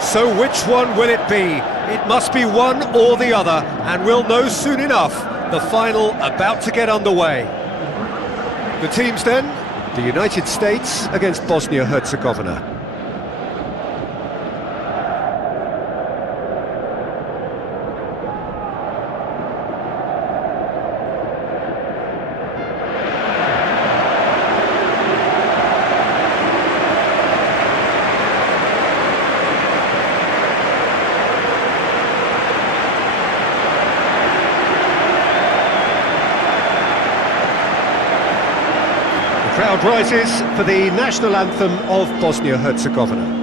So which one will it be? It must be one or the other, and we'll know soon enough. The final about to get underway. The teams then, the United States against Bosnia-Herzegovina. The crowd rises for the national anthem of Bosnia-Herzegovina.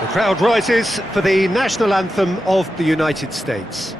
The crowd rises for the national anthem of the United States.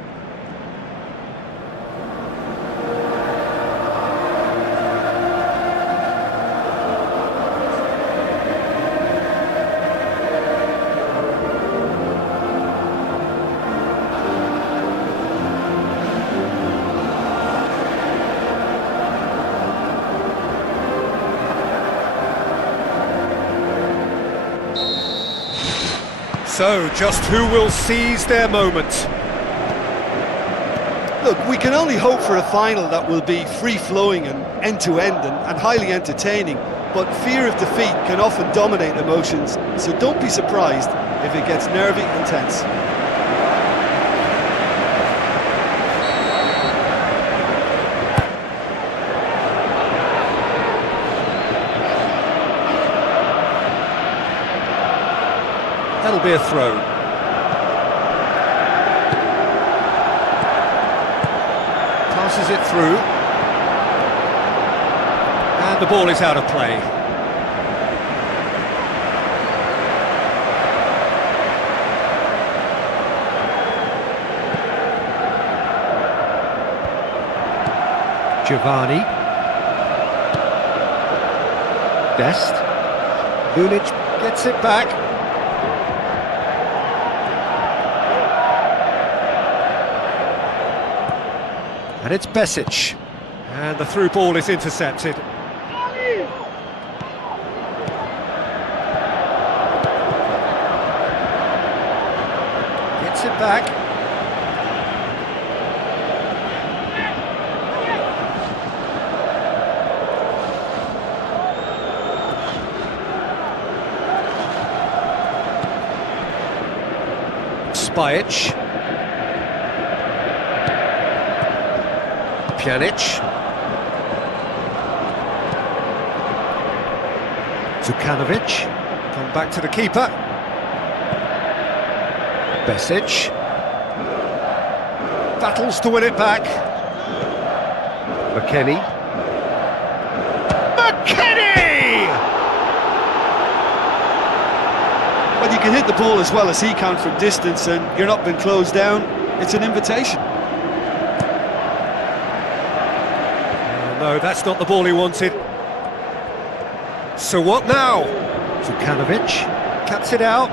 So, just who will seize their moment? Look, we can only hope for a final that will be free-flowing and end-to-end and highly entertaining, but fear of defeat can often dominate emotions, so don't be surprised if it gets nervy and tense. That'll be a throw. Passes it through. And the ball is out of play. Giovanni. Dest. Lulic gets it back. And it's Besic, and the through ball is intercepted. Gets it back. Spajic. Pjanic. Zukanovic. Come back to the keeper. Besic. Battles to win it back. McKennie. McKennie! When you can hit the ball as well as he can from distance and you're not being closed down, it's an invitation. No, that's not the ball he wanted. So what now? Zukanovic cuts it out.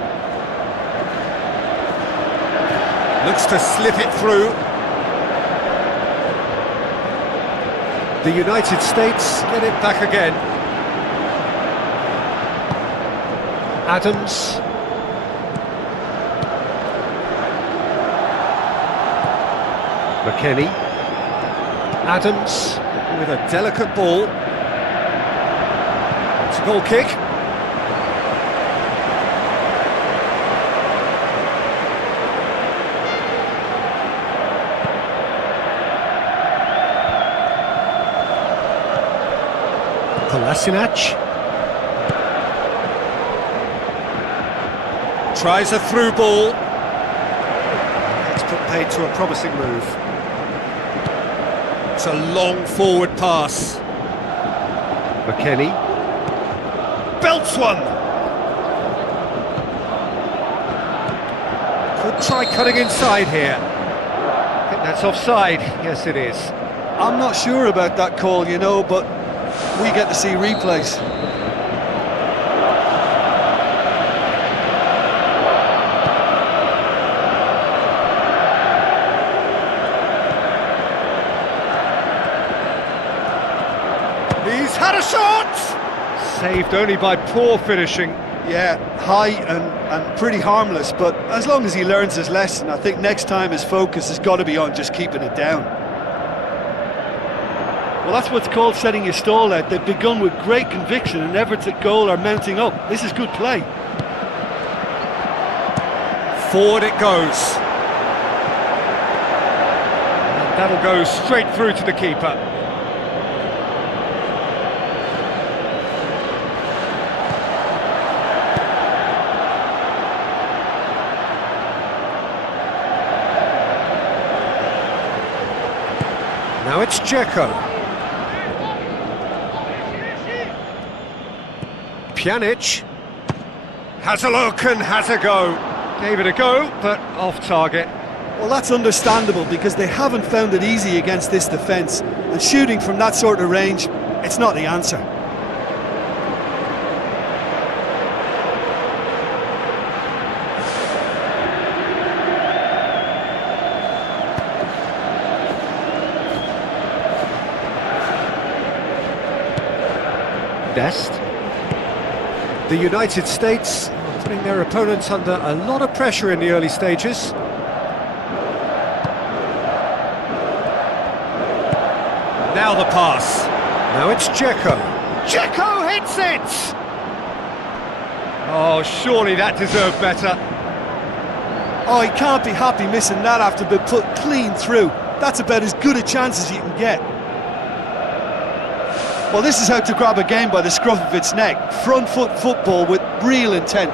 Looks to slip it through. The United States get it back again. Adams. McKennie. Adams with a delicate ball. It's a goal kick. Kolasinac tries a through ball. It's put paid to a promising move. It's a long forward pass. McKennie belts one. Could try cutting inside here. I think that's offside. Yes, it is. I'm not sure about that call, you know, but we get to see replays. He's had a shot! Saved only by poor finishing. Yeah, high and pretty harmless, but as long as he learns his lesson, I think next time his focus has got to be on just keeping it down. Well, that's what's called setting your stall out. They've begun with great conviction and efforts at goal are mounting up. This is good play. Forward it goes. And that'll go straight through to the keeper. Now it's Dzeko. Pjanic has a look and has a go. Gave it a go, but off target. Well, that's understandable because they haven't found it easy against this defence, and shooting from that sort of range, it's not the answer. Dest. The United States are putting their opponents under a lot of pressure in the early stages. Now the pass. Now it's Dzeko. Dzeko hits it! Oh, surely that deserved better. Oh, he can't be happy missing that after being put clean through. That's about as good a chance as you can get. Well, this is how to grab a game by the scruff of its neck. Front foot football with real intent.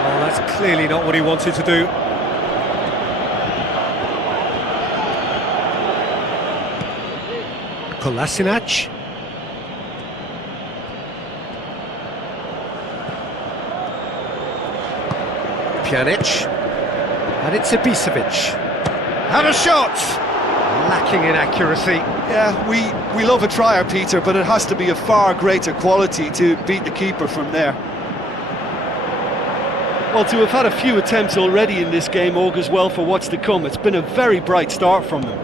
Oh, that's clearly not what he wanted to do. Kolasinac. Pjanic, and it's Ibisevic. Had a shot! Lacking in accuracy. Yeah, we love a trier, Peter, but it has to be of far greater quality to beat the keeper from there. Well, to have had a few attempts already in this game augurs well for what's to come. It's been a very bright start from them.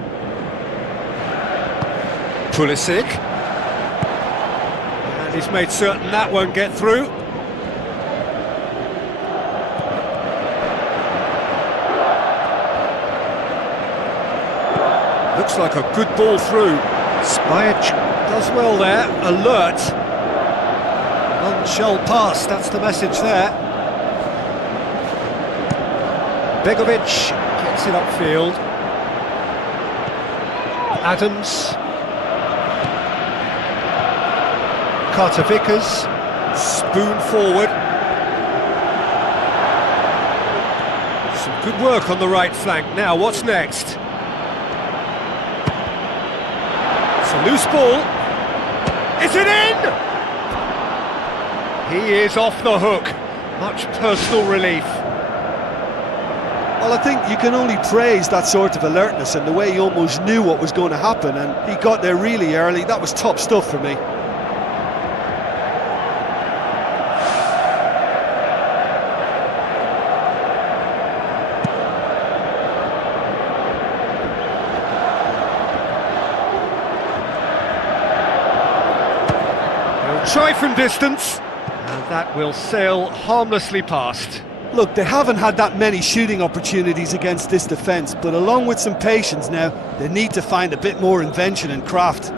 Pulisic. And he's made certain that won't get through. Looks like a good ball through. Spajic does well there, alert. None shall pass, that's the message there. Begovic gets it upfield. Adams. Carter Vickers, spoon forward. Some good work on the right flank. Now, what's next? It's a loose ball. Is it in? He is off the hook. Much personal relief. Well, I think you can only praise that sort of alertness and the way he almost knew what was going to happen, and he got there really early. That was top stuff for me. He'll try from distance, and that will sail harmlessly past. Look, they haven't had that many shooting opportunities against this defence, but along with some patience now, they need to find a bit more invention and craft.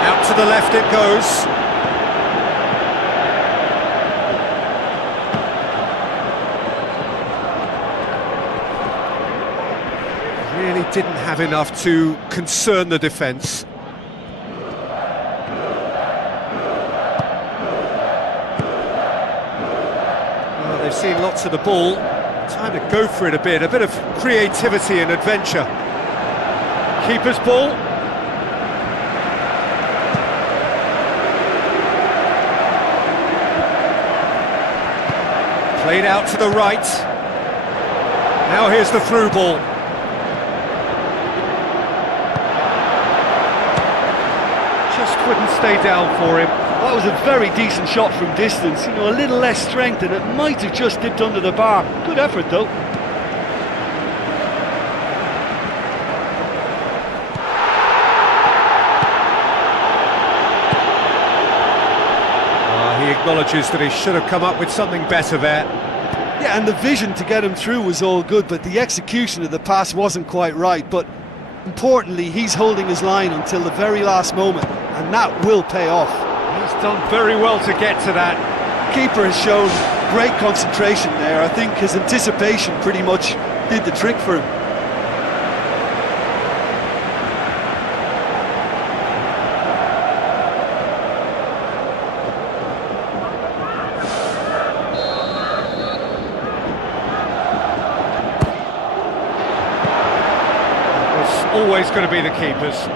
Out to the left it goes. Really didn't have enough to concern the defence. They've seen lots of the ball, time to go for it a bit of creativity and adventure. Keeper's ball. Played out to the right. Now here's the through ball. Just wouldn't stay down for him. That was a very decent shot from distance, you know, a little less strength and it might have just dipped under the bar. Good effort though. He acknowledges that he should have come up with something better there. Yeah, and the vision to get him through was all good, but the execution of the pass wasn't quite right. But importantly, he's holding his line until the very last moment, and that will pay off. He's done very well to get to that. Keeper has shown great concentration there. I think his anticipation pretty much did the trick for him. It's always going to be the keepers.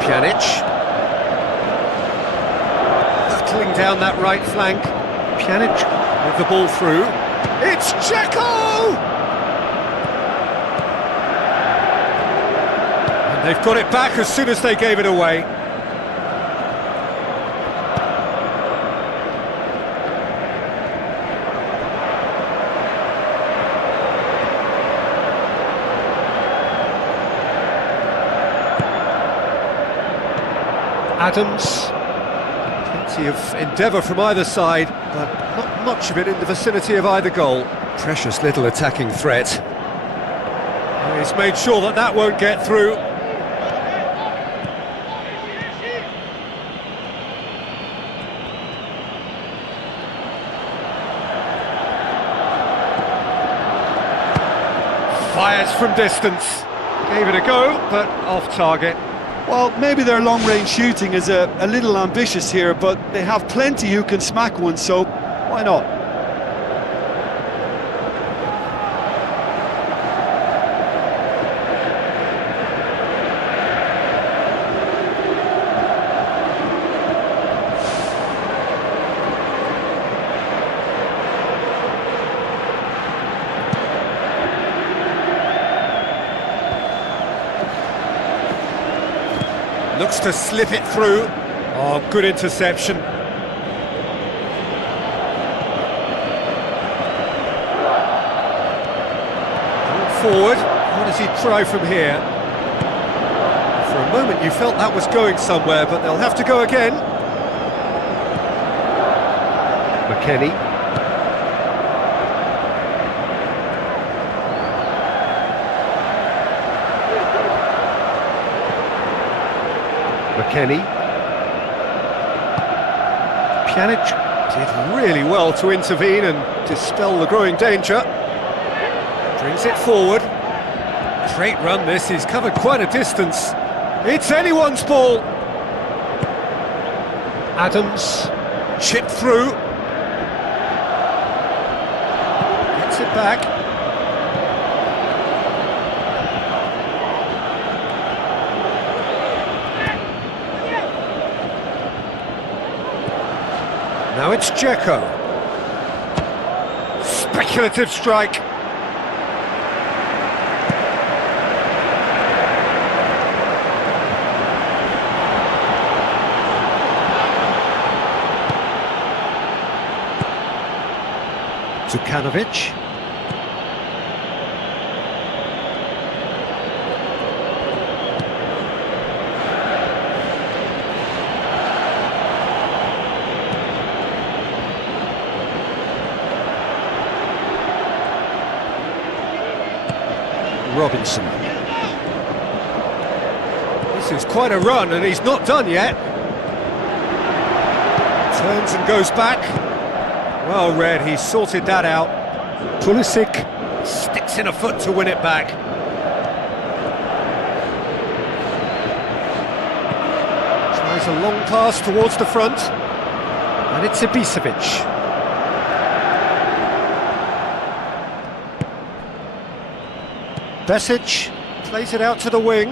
Pjanic, hurtling down that right flank. Pjanic with the ball through. It's Dzeko! And they've got it back as soon as they gave it away. Adams, plenty of endeavour from either side, but not much of it in the vicinity of either goal. Precious little attacking threat. He's made sure that that won't get through. Fires from distance. Gave it a go, but off target. Well, maybe their long-range shooting is a little ambitious here, but they have plenty who can smack one, so why not? Looks to slip it through. Oh, good interception. Forward. What does he try from here? For a moment you felt that was going somewhere, but they'll have to go again. McKennie. McKennie. Pjanic did really well to intervene and dispel the growing danger. Brings it forward. Great run this, he's covered quite a distance. It's anyone's ball. Adams, chipped through. it back. Now it's Dzeko. Speculative strike. Zukanovic. Robinson. This is quite a run, and he's not done yet. Turns and goes back. Well read, he sorted that out. Pulisic sticks in a foot to win it back. Tries a long pass towards the front, and it's Ibisevic. Besic plays it out to the wing.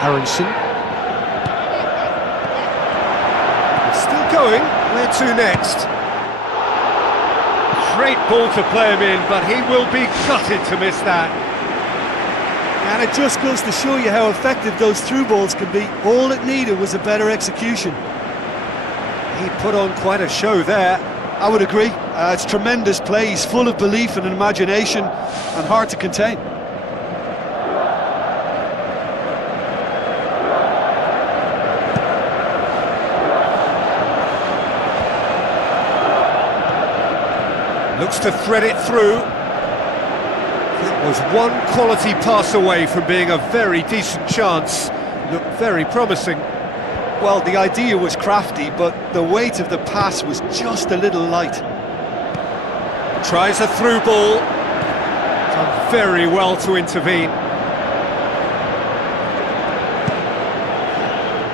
Aronson. It's still going. Where to next? Great ball to play him in, but he will be gutted to miss that. And it just goes to show you how effective those through balls can be. All it needed was a better execution. He put on quite a show there. I would agree. It's tremendous play. He's full of belief and imagination and hard to contain. Looks to thread it through. That was one quality pass away from being a very decent chance. Looked very promising. Well, the idea was crafty, but the weight of the pass was just a little light. Tries a through ball. Done very well to intervene.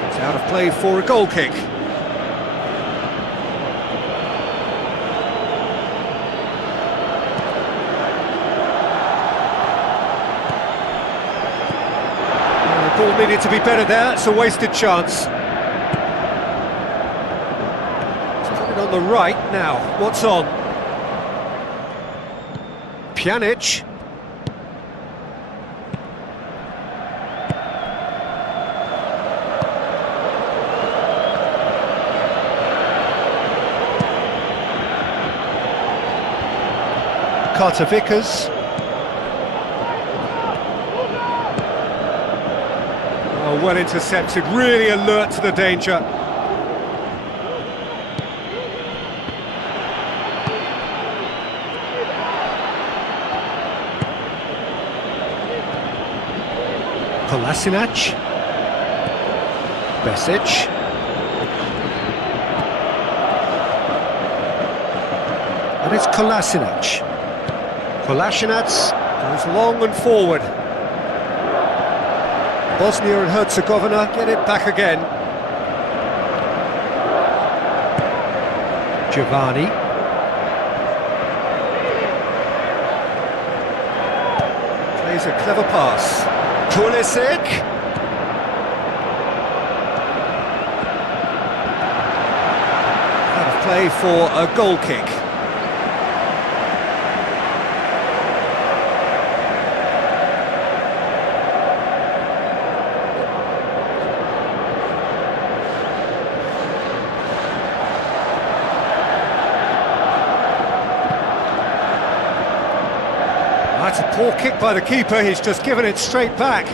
It's out of play for a goal kick. The ball needed to be better there. It's a wasted chance. On the right now, what's on? Pjanic. Carter Vickers. Oh, well intercepted, really alert to the danger. Kolasinac. Besic. And it's Kolasinac. Kolasinac goes long and forward. Bosnia and Herzegovina get it back again. Giovanni. Plays a clever pass. Pulisic. Out of play for a goal kick. That's a poor kick by the keeper, he's just given it straight back.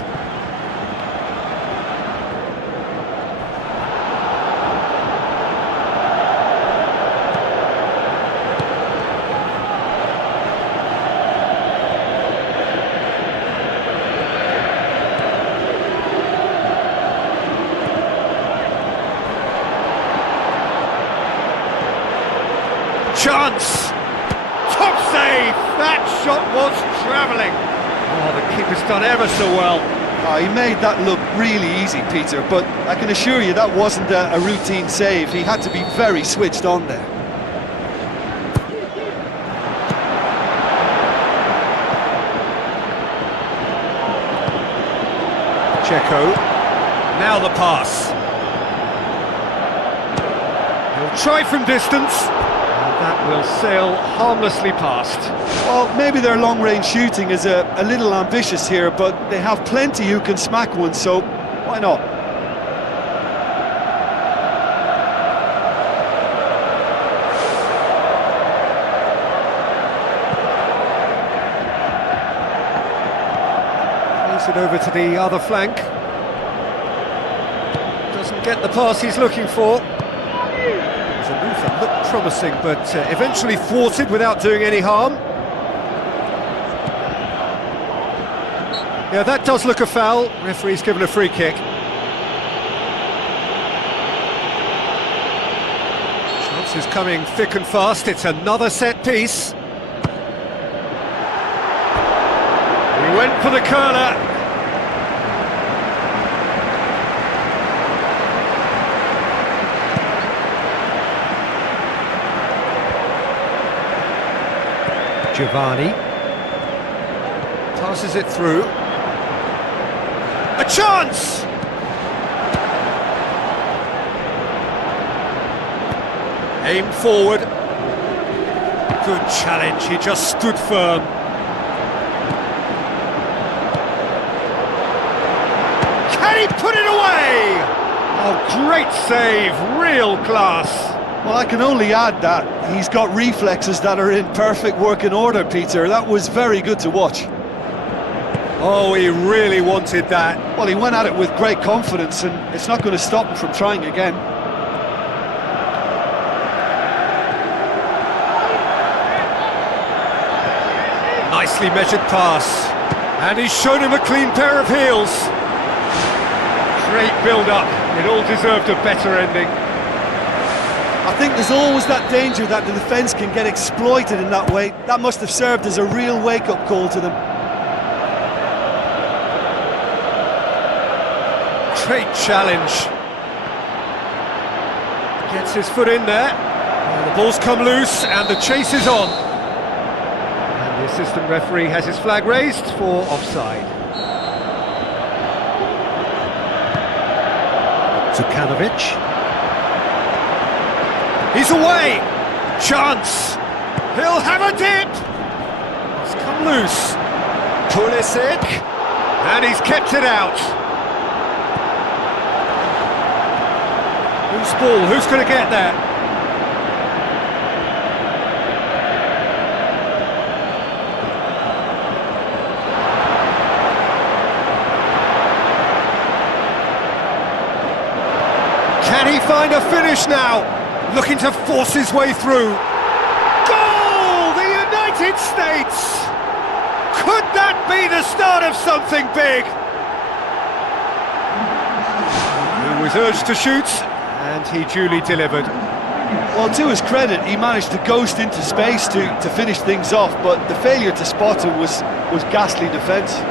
Chance! Top save! That shot was travelling. Oh, the keeper's done ever so well. Oh, he made that look really easy, Peter, but I can assure you that wasn't a routine save. He had to be very switched on there. Checo, now the pass. He'll try from distance, and that will sail harmlessly past. Well, maybe their long-range shooting is a little ambitious here, but they have plenty who can smack one, so why not? It over to the other flank. Doesn't get the pass he's looking for. It was a move that looked promising, but eventually thwarted without doing any harm. Yeah, that does look a foul. Referee's given a free kick. Chances coming thick and fast. It's another set piece. He went for the curler. Giovanni passes it through. A chance! Aim forward. Good challenge, he just stood firm. Can he put it away? Oh, great save, real class. Well, I can only add that he's got reflexes that are in perfect working order, Peter. That was very good to watch. Oh, he really wanted that. Well, he went at it with great confidence, and it's not going to stop him from trying again. Nicely measured pass. And he's shown him a clean pair of heels. Great build-up. It all deserved a better ending. I think there's always that danger that the defence can get exploited in that way. That must have served as a real wake-up call to them. Great challenge. Gets his foot in there. And the ball's come loose and the chase is on. And the assistant referee has his flag raised for offside. Zukanovic. He's away! Chance! He'll have a dip! It's come loose. Pulisic. And he's kept it out. Who's ball? Who's going to get that? Can he find a finish now? Looking to force his way through. Goal! The United States! Could that be the start of something big? He was urged to shoot, and he duly delivered. Well, to his credit, he managed to ghost into space to finish things off, but the failure to spot him was ghastly defence.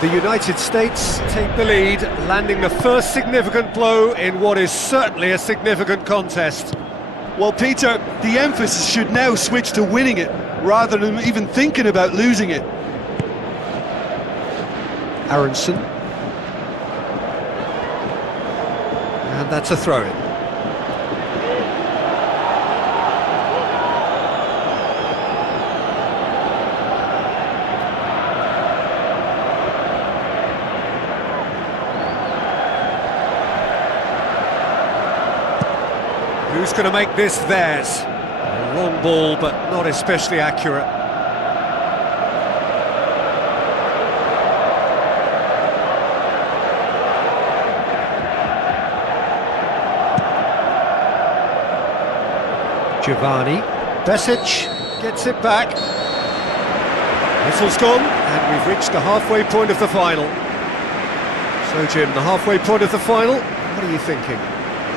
The United States take the lead, landing the first significant blow in what is certainly a significant contest. Well, Peter, the emphasis should now switch to winning it, rather than even thinking about losing it. Aronson. And that's a throw-in. Who's going to make this theirs? A long ball, but not especially accurate. Giovanni. Besic gets it back. Whistle's gone, and we've reached the halfway point of the final. So, Jim, the halfway point of the final, what are you thinking?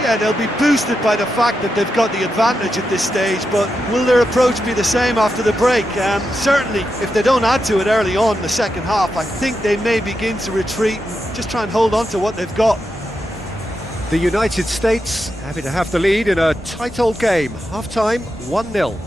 Yeah, they'll be boosted by the fact that they've got the advantage at this stage, but will their approach be the same after the break? Certainly, if they don't add to it early on in the second half, I think they may begin to retreat and just try and hold on to what they've got. The United States happy to have the lead in a tight old game. Half-time, 1-0.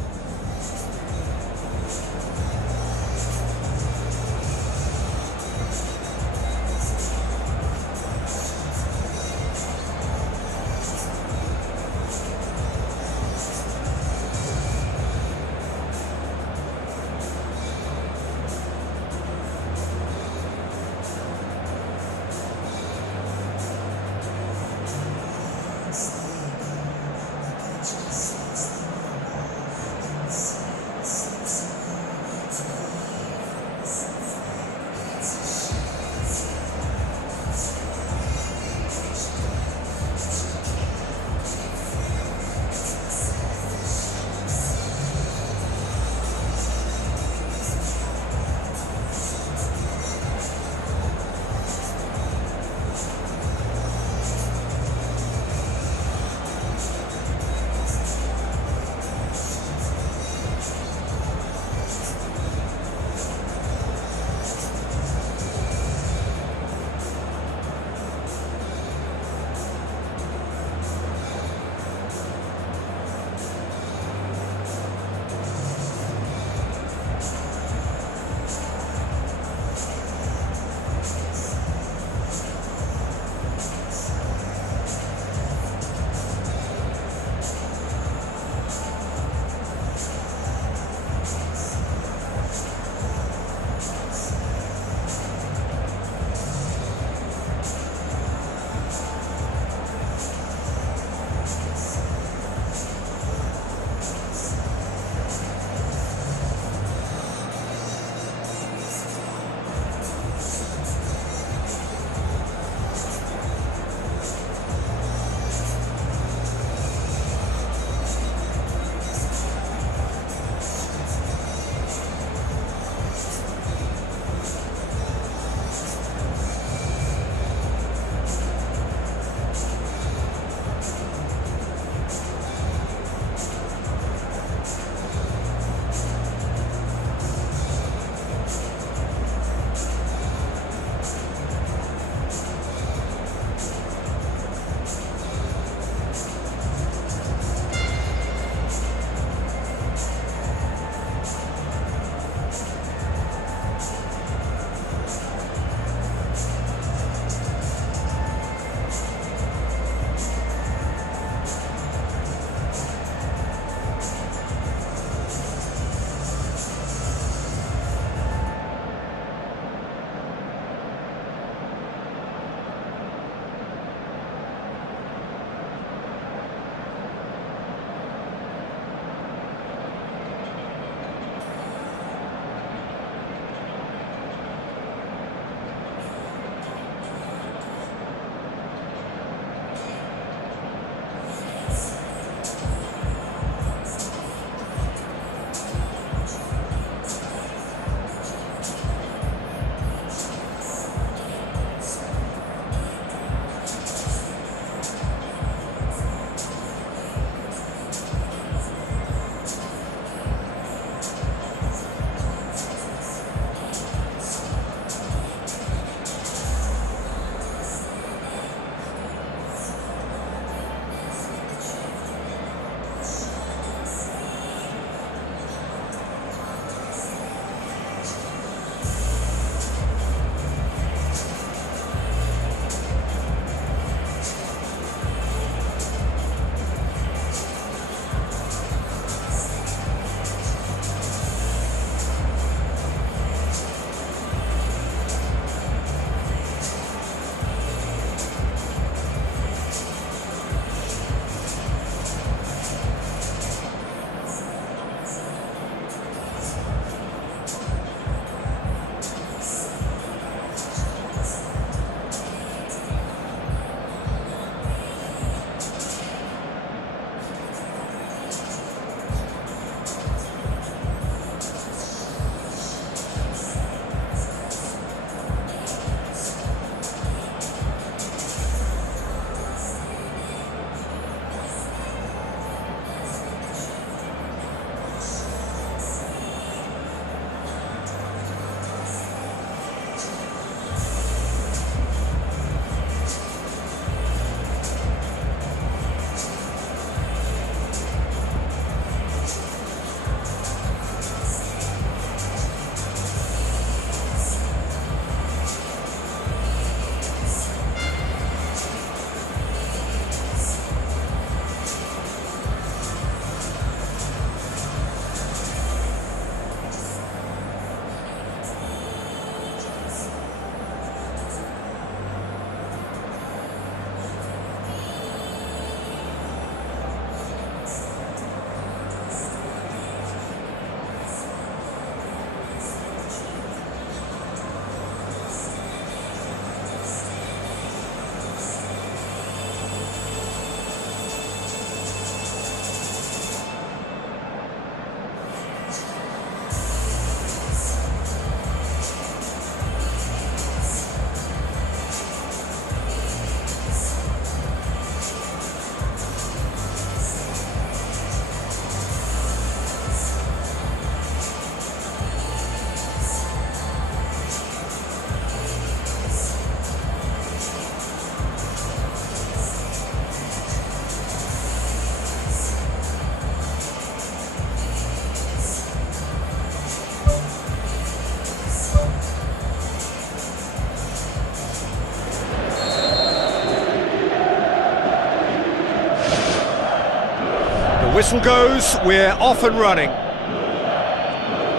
Whistle goes, we're off and running.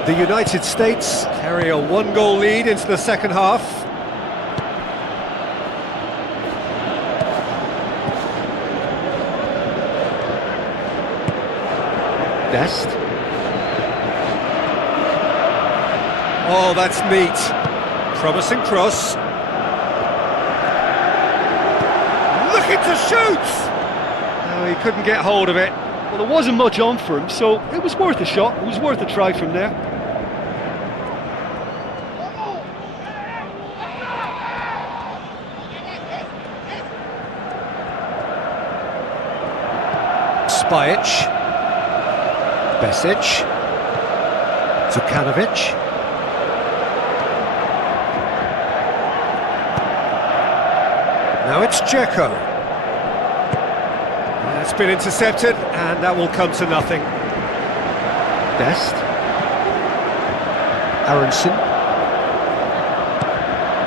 The United States carry a 1-goal lead into the second half. Dest. Oh, that's neat. Promising cross. Looking to shoot! Oh, he couldn't get hold of it. Well, there wasn't much on for him, so it was worth a shot. It was worth a try from there. Spajic. Besic. Zukanovic. Now it's Dzeko. That's been intercepted, and that will come to nothing. Dest. Aronson.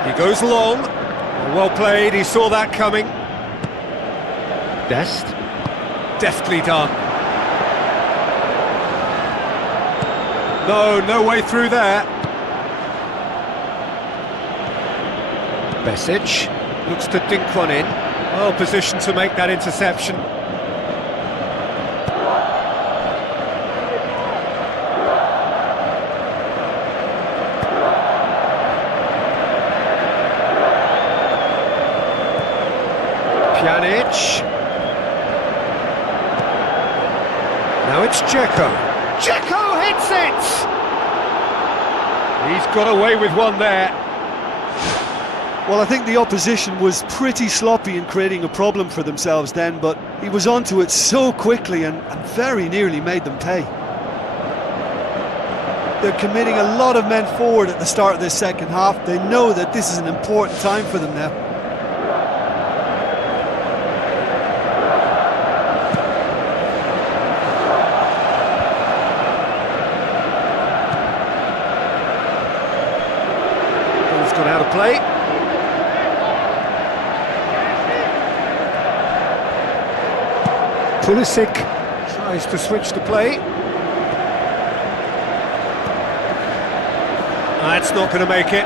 He goes long. Well played, he saw that coming. Dest. Deftly done. No way through there. Besic looks to dink one in. Well positioned to make that interception. Pjanic. Now it's Dzeko. Dzeko hits it! He's got away with one there. Well, I think the opposition was pretty sloppy in creating a problem for themselves then, but he was onto it so quickly and very nearly made them pay. They're committing a lot of men forward at the start of this second half. They know that this is an important time for them now. Ball's gone out of play. Pulisic tries to switch the play. That's not going to make it.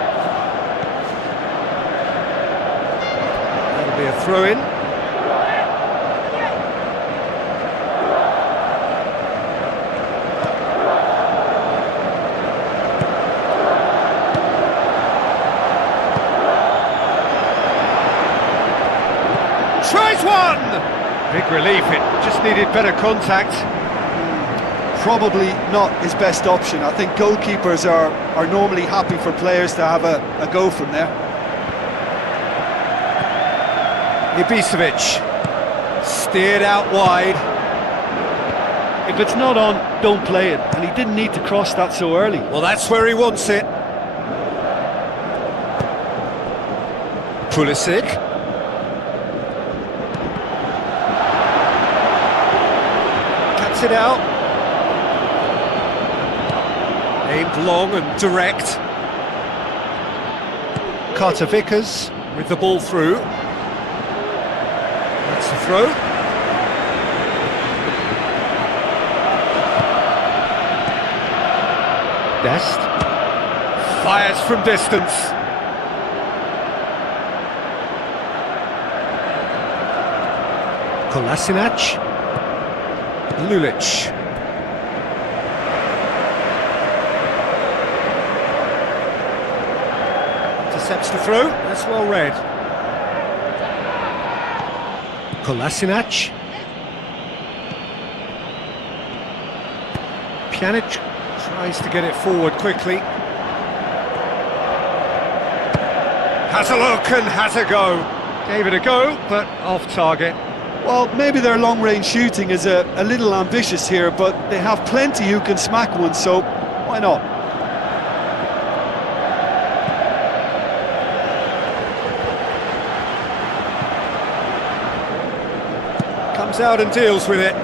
That'll be a throw-in. Tries one! Big relief, it just needed better contact. Probably not his best option. I think goalkeepers are normally happy for players to have a go from there. Ibisevic steered out wide. If it's not on, don't play it. And he didn't need to cross that so early. Well, that's where he wants it. Pulisic. Cuts it out. Aimed long and direct. Carter Vickers with the ball through. That's the throw. Dest. Fires from distance. Kolasinac. Lulic. Intercepts the throw, that's well read. Kolasinac. Pjanic tries to get it forward quickly. Has a look and has a go. Gave it a go, but off target. Well, maybe their long-range shooting is a little ambitious here, but they have plenty who can smack one, so why not? Comes out and deals with it.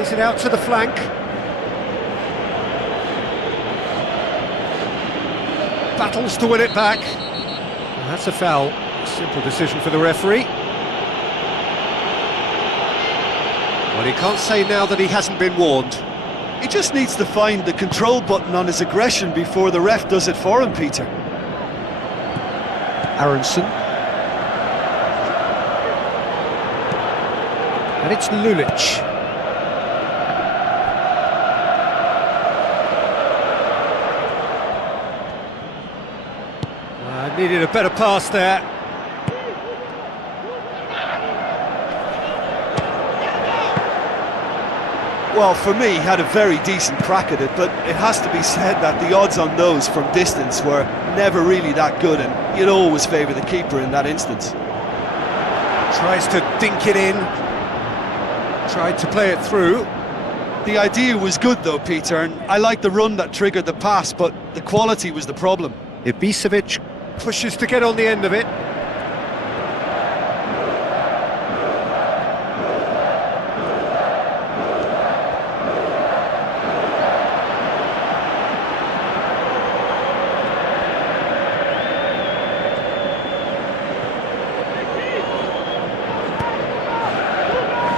Plays it out to the flank. Battles to win it back. And that's a foul. Simple decision for the referee. Well, he can't say now that he hasn't been warned. He just needs to find the control button on his aggression before the ref does it for him, Peter. Aronson. And it's Lulic. Needed a better pass there. Well, for me, he had a very decent crack at it, but it has to be said that the odds on those from distance were never really that good, and you'd always favour the keeper in that instance. Tries to dink it in. Tried to play it through. The idea was good though, Peter, and I like the run that triggered the pass, but the quality was the problem. Ibisevic pushes to get on the end of it.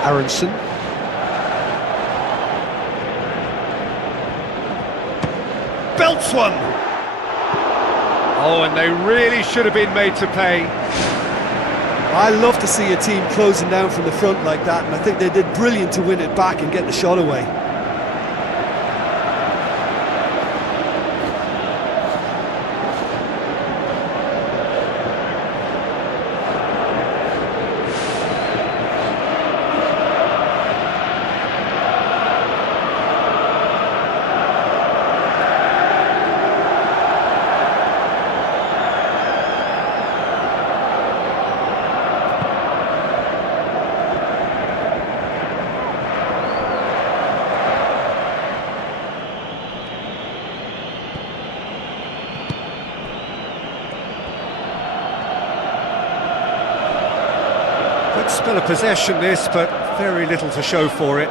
Aronson. Belts one! Oh, and they really should have been made to pay. I love to see a team closing down from the front like that, and I think they did brilliant to win it back and get the shot away. Good spell of possession this, but very little to show for it.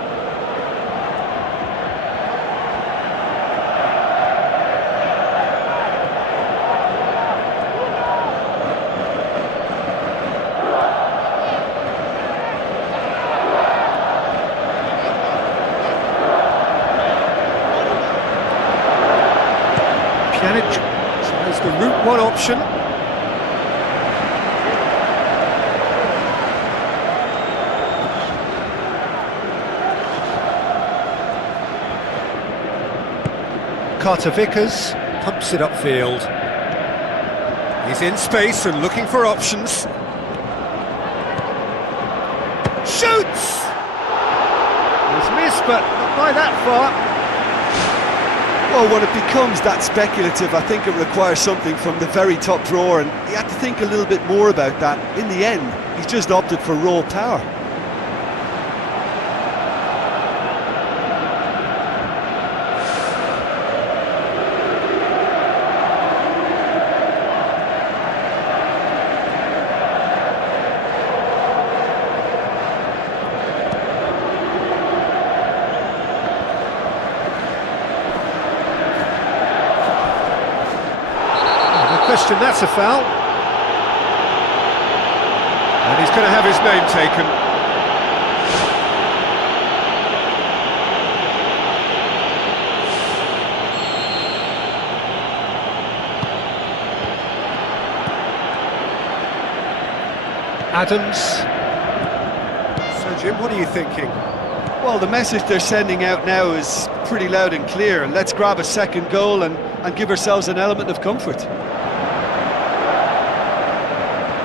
Pjanic tries the route one option. Carter Vickers pumps it upfield. He's in space and looking for options. Shoots! He's missed, but not by that far. Well, when it becomes that speculative, I think it requires something from the very top drawer, and he had to think a little bit more about that. In the end, he's just opted for raw power. Question, that's a foul. And he's going to have his name taken. Adams. So Jim, what are you thinking? Well, the message they're sending out now is pretty loud and clear. Let's grab a second goal and give ourselves an element of comfort.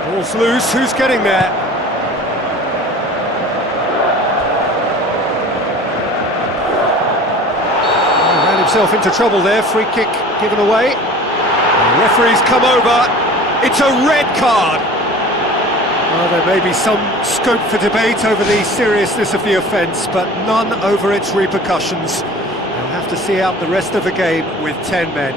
Ball's loose, who's getting there? He ran himself into trouble there, free kick given away. The referee's come over, it's a red card! Well, there may be some scope for debate over the seriousness of the offence, but none over its repercussions. They'll have to see out the rest of the game with 10 men.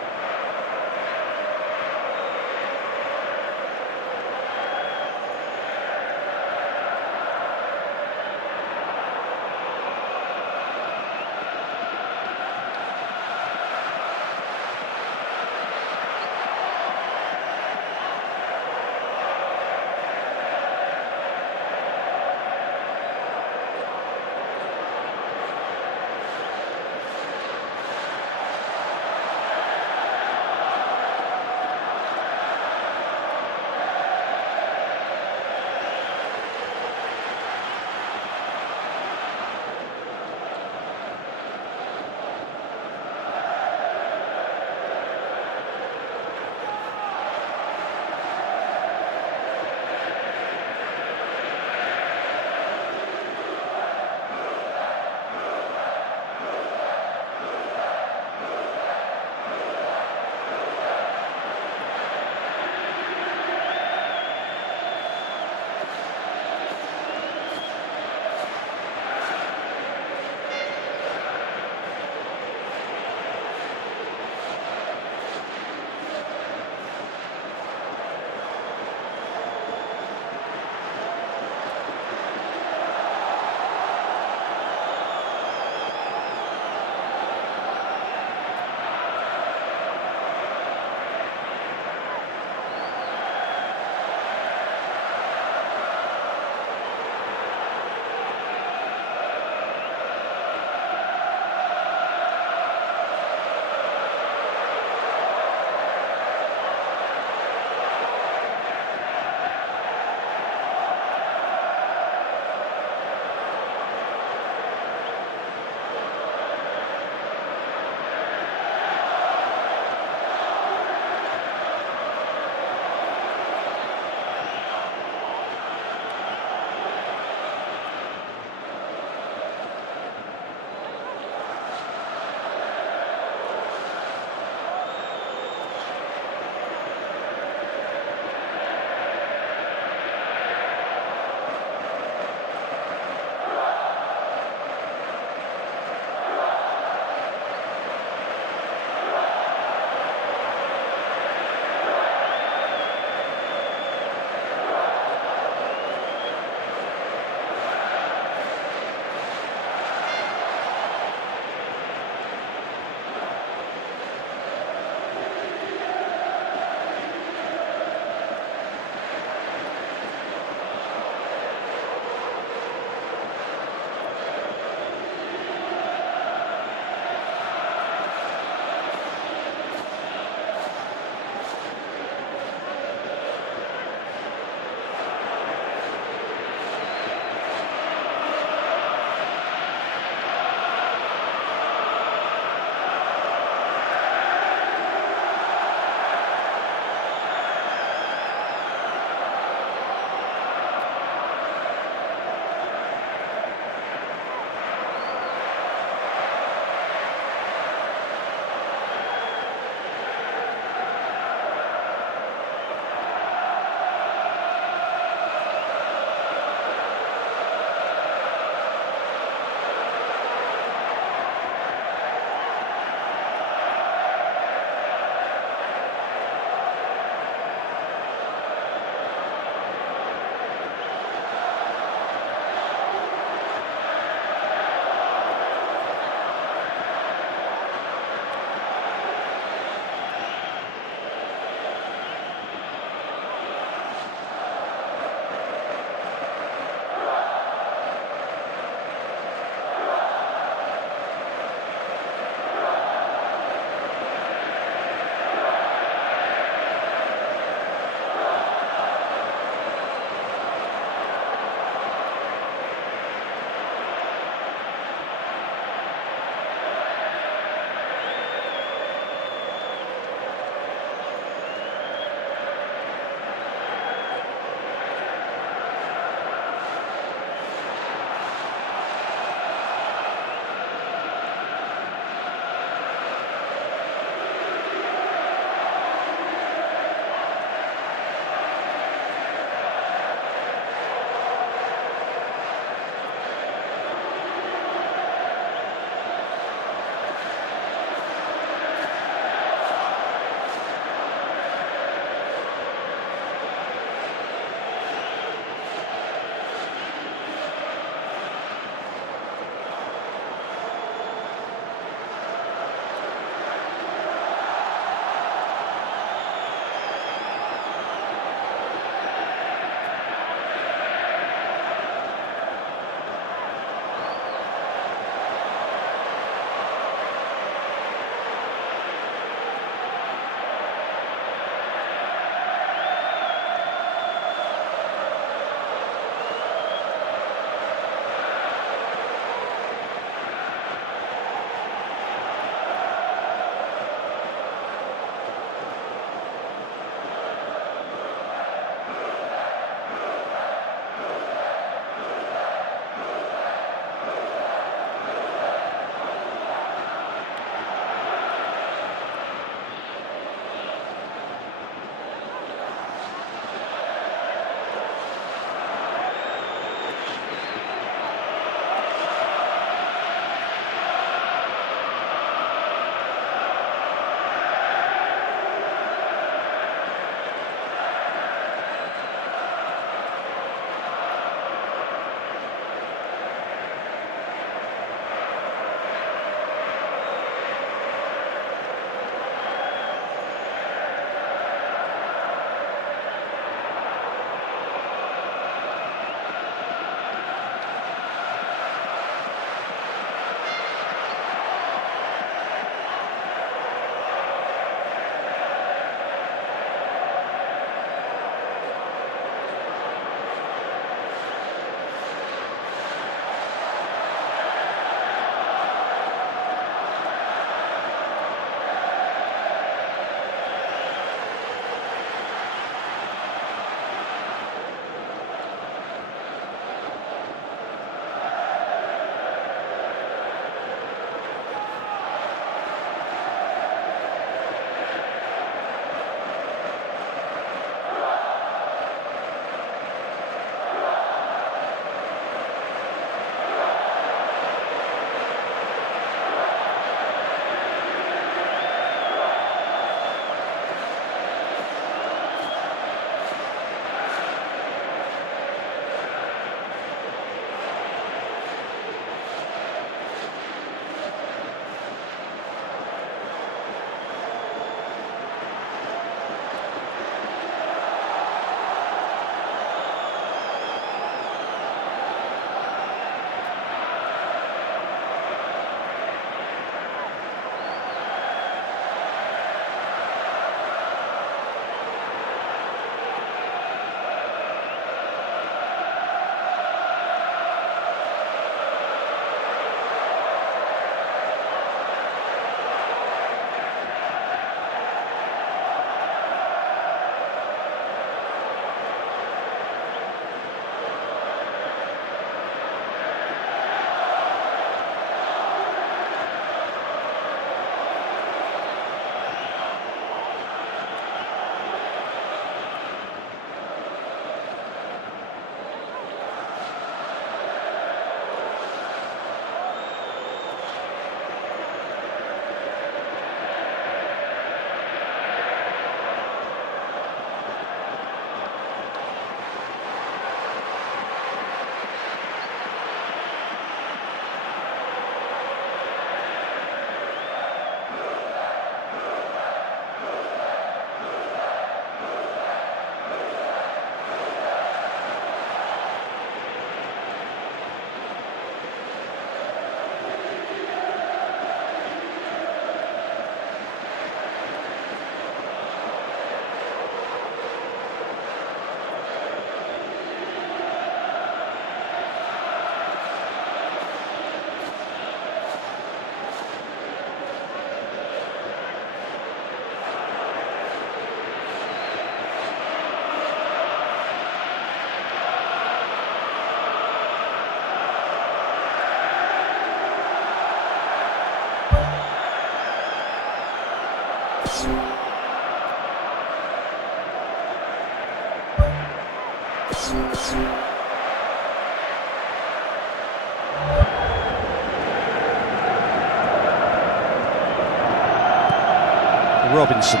Robinson.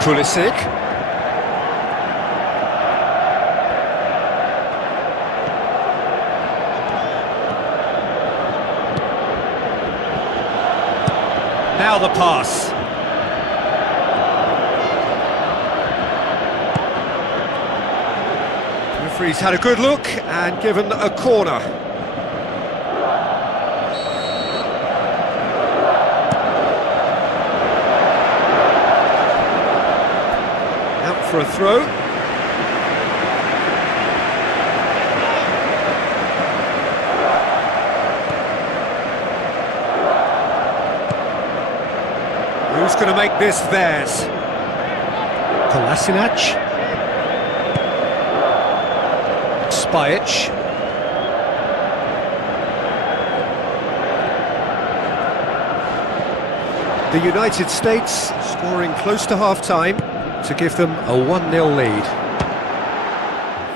Pulisic. Now the pass. Referee's had a good look and given a corner. Out for a throw. Who's going to make this theirs? Kolasinac. Spajic. The United States scoring close to half-time to give them a 1-0 lead.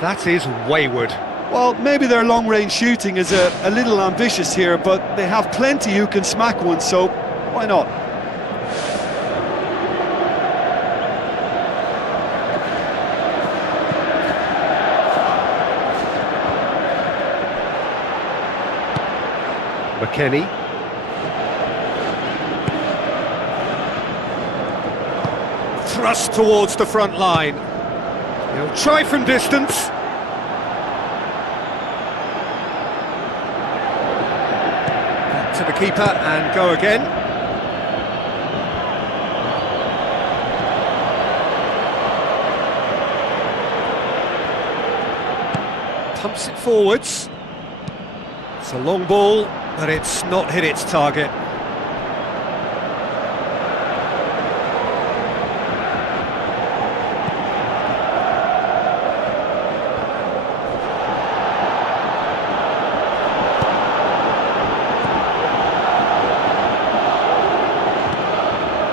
That is wayward. Well, maybe their long-range shooting is a little ambitious here, but they have plenty who can smack one, so why not? McKennie. Thrust towards the front line. He'll try from distance. Back to the keeper and go again. Pumps it forwards. It's a long ball, but it's not hit its target.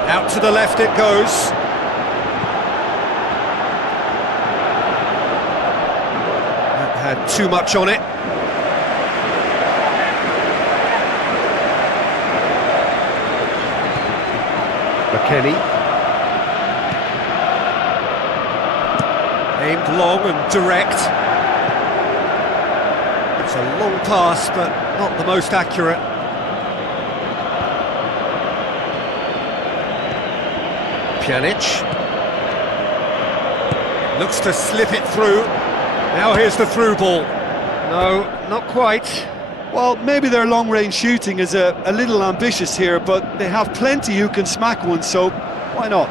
Out to the left it goes. That had too much on it. McKennie. Aimed long and direct. It's a long pass, but not the most accurate. Pjanic. Looks to slip it through. Now here's the through ball. No, not quite. Well, maybe their long-range shooting is a little ambitious here, but they have plenty who can smack one, so why not?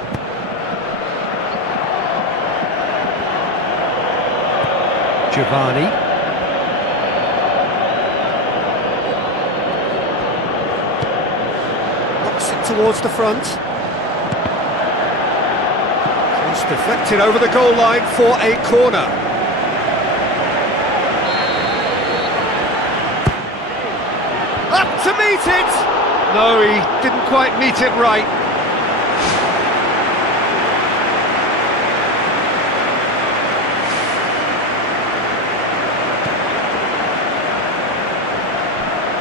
Giovanni. Knocks it towards the front. It's deflected over the goal line for a corner. Up to meet it! No, he didn't quite meet it right.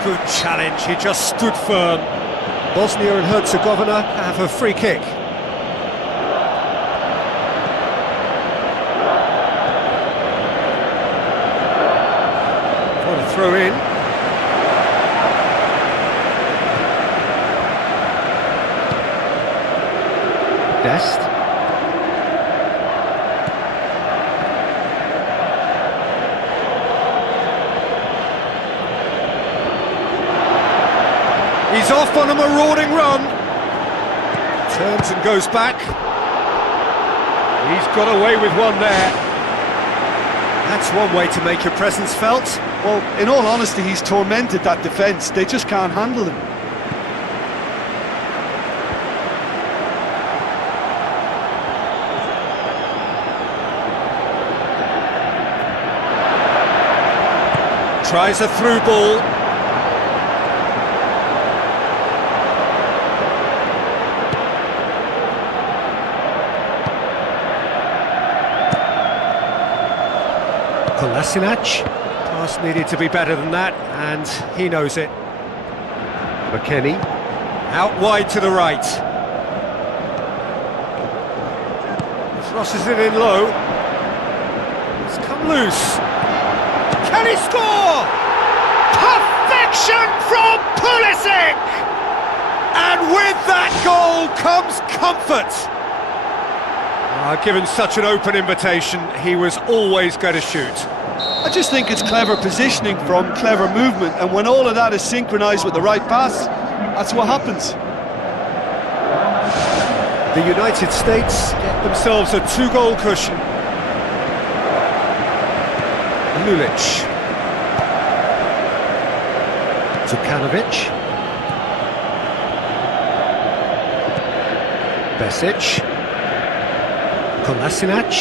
Good challenge, he just stood firm. Bosnia and Herzegovina have a free kick. What a throw in. Dest. He's off on a marauding run. Turns and goes back. He's got away with one there. That's one way to make your presence felt. Well, in all honesty, he's tormented that defence. They just can't handle him. Tries a through ball. Kolasinac. Pass needed to be better than that, and he knows it. McKennie. Out wide to the right. Crosses it in low. It's come loose. Can he score? Perfection from Pulisic! And with that goal comes comfort. Given such an open invitation, he was always going to shoot. I just think it's clever positioning from clever movement, and when all of that is synchronised with the right pass, that's what happens. The United States get themselves a 2-goal cushion. Lulic. Zukanovic. Besic. Kolasinac.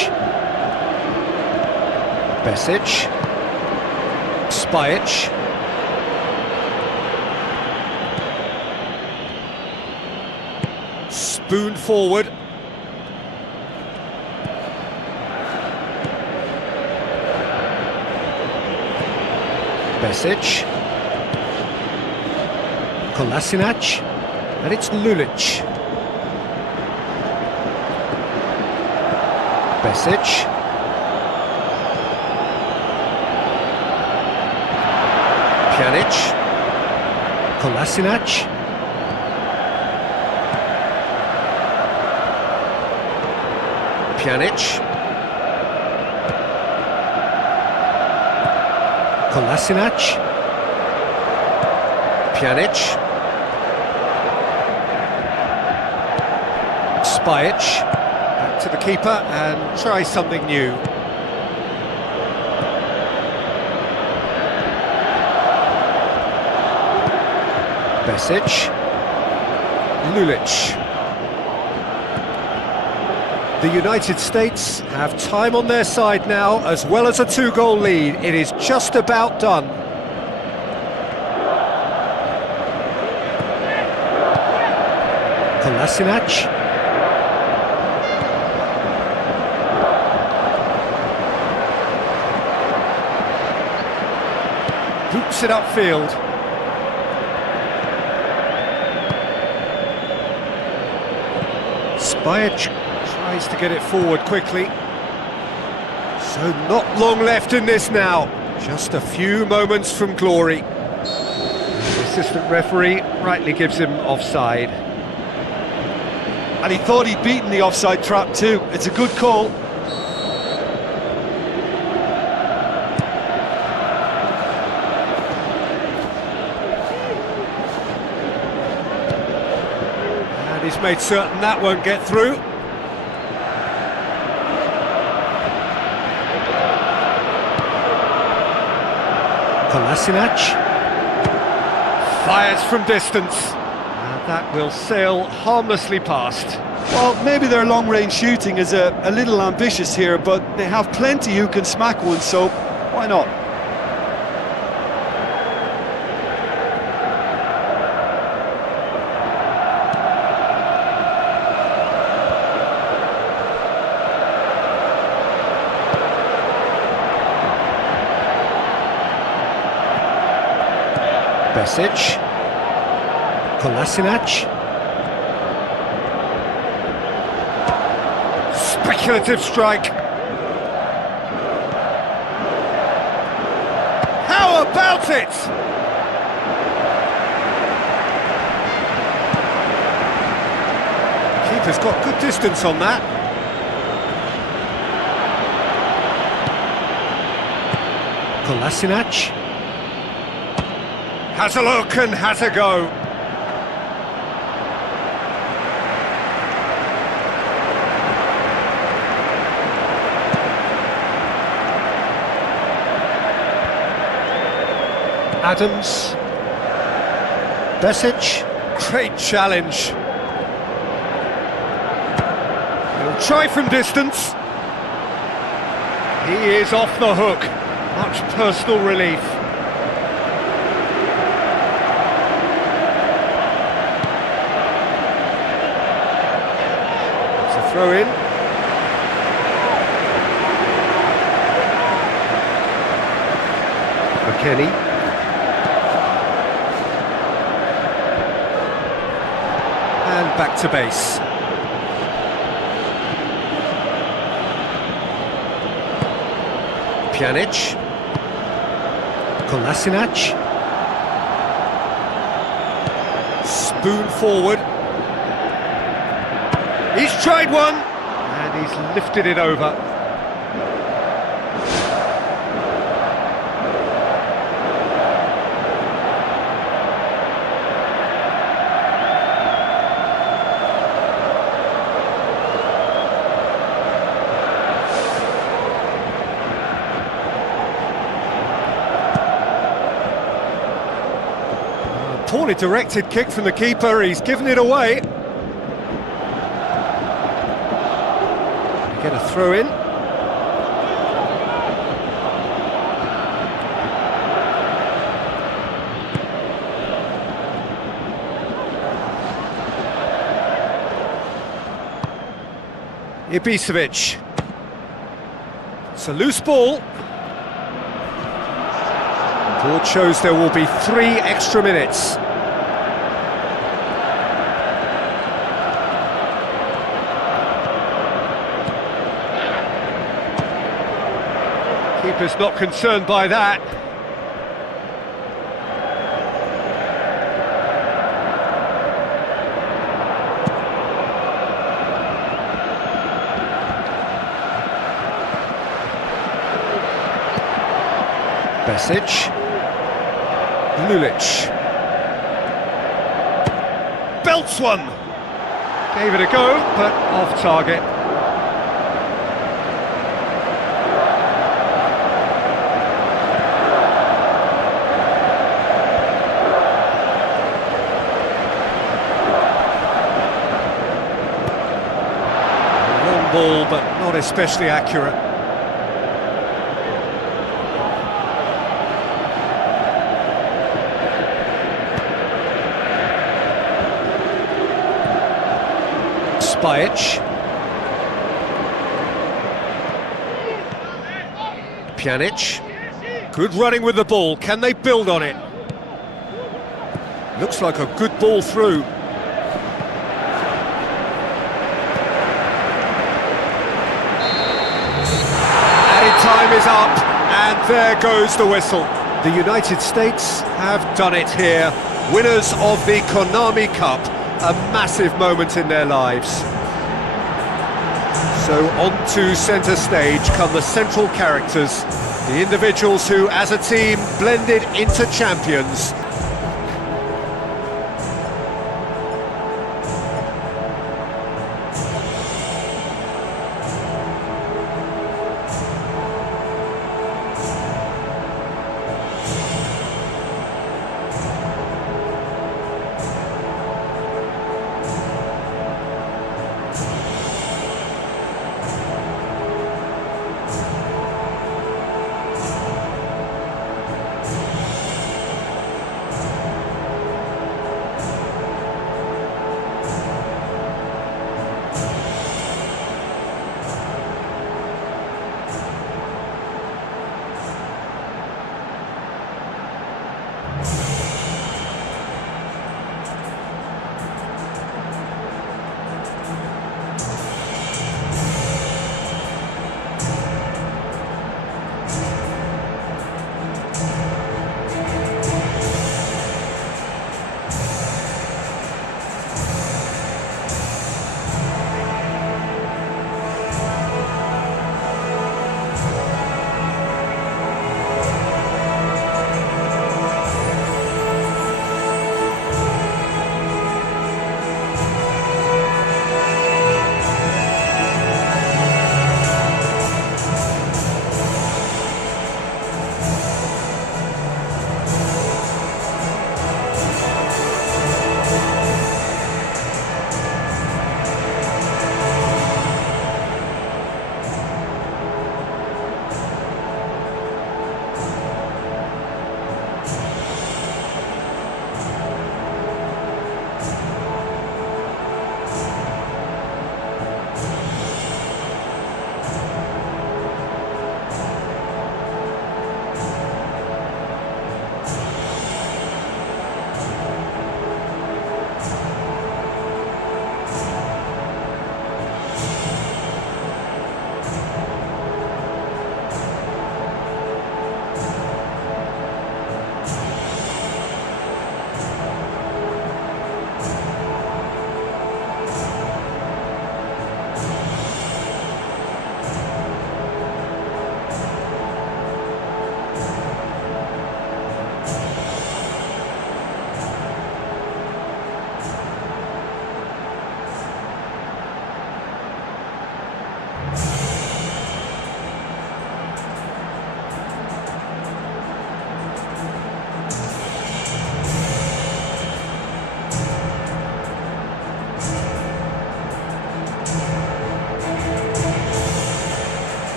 Besic. Spajic. Spoon forward. Besic. Kolasinac. And it's Lulic. Besic. Pjanic. Kolasinac. Pjanic. Kolasinac. Pjanic. Spajic. Back to the keeper and try something new. Besic. Lulic. The United States have time on their side now, as well as a 2-goal lead. It is just about done. Kolasinac. Boots it upfield. Spajic tries to get it forward quickly. So not long left in this now. Just a few moments from glory. The assistant referee rightly gives him offside. And he thought he'd beaten the offside trap too. It's a good call. And he's made certain that won't get through. Kolasinac fires from distance, and that will sail harmlessly past. Well, maybe their long-range shooting is a little ambitious here, but they have plenty who can smack one, so why not? Besic. Kolasinac. Speculative strike. How about it? Keeper's got good distance on that. Kolasinac. Has a look and has a go. Adams. Besic. Great challenge. He'll try from distance. He is off the hook. Much personal relief. It's a throw in. Kenny. And back to base. Pjanic. Kolasinac. Spoon forward. He's tried one, and he's lifted it over. Poorly directed kick from the keeper, he's given it away. Get a throw in. Ibisevic. It's a loose ball. Board shows there will be 3 extra minutes. Keeper's not concerned by that. Besic. Lulic. Belts one. Gave it a go, but off target. Long ball, but not especially accurate. Pjanic. Good running with the ball. Can they build on it? Looks like a good ball through. Added time is up, and there goes the whistle. The United States have done it here. Winners of the Konami Cup. A massive moment in their lives. So on to centre stage come the central characters, the individuals who, as a team, blended into champions.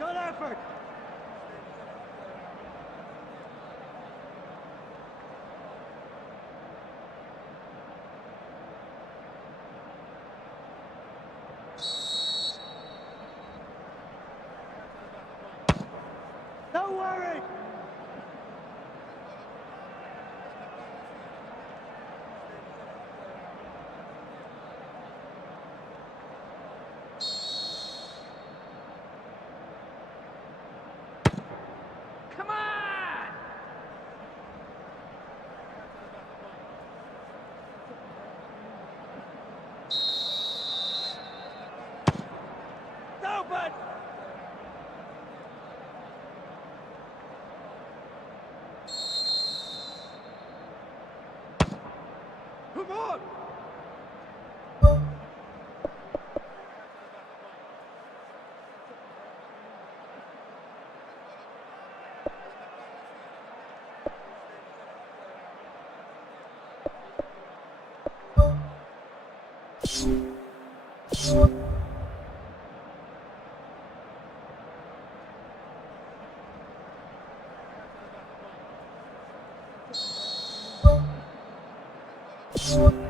Good effort! Don't worry! Come on! Open! Come on! It's open!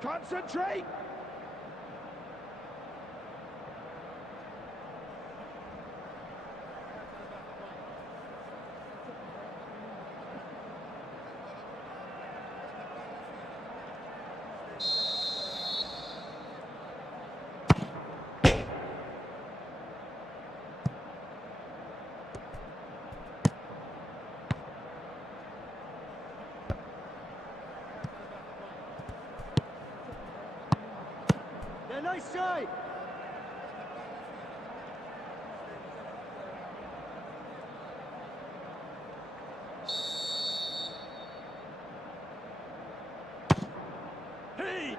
Concentrate! Yeah, nice try! Hey!